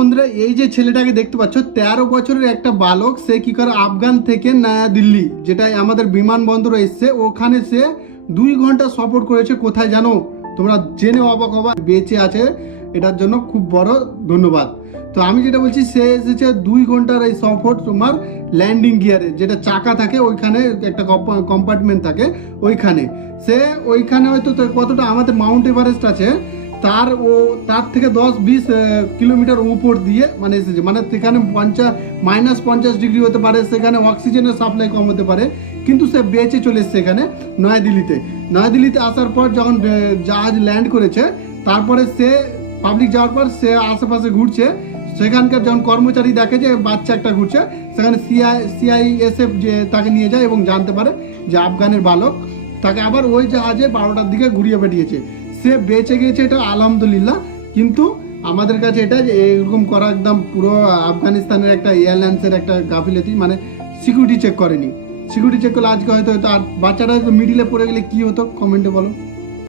বন্ধুরা এই যে ছেলেটাকে দেখতে পাচ্ছ 13 বছরের একটা বালক, সে কি করে আফগান থেকে নয়া দিল্লি, যেটা আমাদের বিমানবন্দর এসছে, ওখানে সে 2 ঘন্টা সফর করেছে। কোথায় জানো? তোমরা জেনে অবাক হবা। বেঁচে আছে এটার জন্য খুব বড় ধন্যবাদ। তো আমি যেটা বলছি, সে এসেছে 2 ঘন্টার এই সফর তোমার ল্যান্ডিং গিয়ারে, যেটা চাকা থাকে ওইখানে, একটা কম্পার্টমেন্ট থাকে ওইখানে। সে ওইখানে হয়তো কতটা আমাদের মাউন্ট এভারেস্ট আছে তার থেকে 10-20 কিলোমিটার উপর দিয়ে মানে এসেছে। মানে সেখানে -50 হতে পারে, সেখানে অক্সিজেনের সাপ্লাই কম হতে পারে, কিন্তু সে বেঁচে চলে এসছে এখানে নয়াদিল্লিতে আসার পর যখন জাহাজ ল্যান্ড করেছে, তারপরে সে পাবলিক যাওয়ার পর সে আশেপাশে ঘুরছে। সেখানকার যখন কর্মচারী দেখে যে বাচ্চা একটা ঘুরছে, সেখানে সিআইএসএফ যে তাকে নিয়ে যায় এবং জানতে পারে যে আফগানের বালক, তাকে আবার ওই জাহাজে 12টার দিকে ঘুরিয়ে পাঠিয়েছে। সে বেঁচে গেছে, এটা আলহামদুলিল্লাহ। কিন্তু আমাদের কাছে এটা যে এরকম করা একদম পুরো আফগানিস্তানের একটা এয়ারলাইন্সের একটা গাফিলতি, মানে সিকিউরিটি চেক করেনি। সিকিউরিটি চেক করলে আজকে হয়তো আর বাচ্চাটা মিডিলে পড়ে গেলে কি হতো কমেন্টে বলো।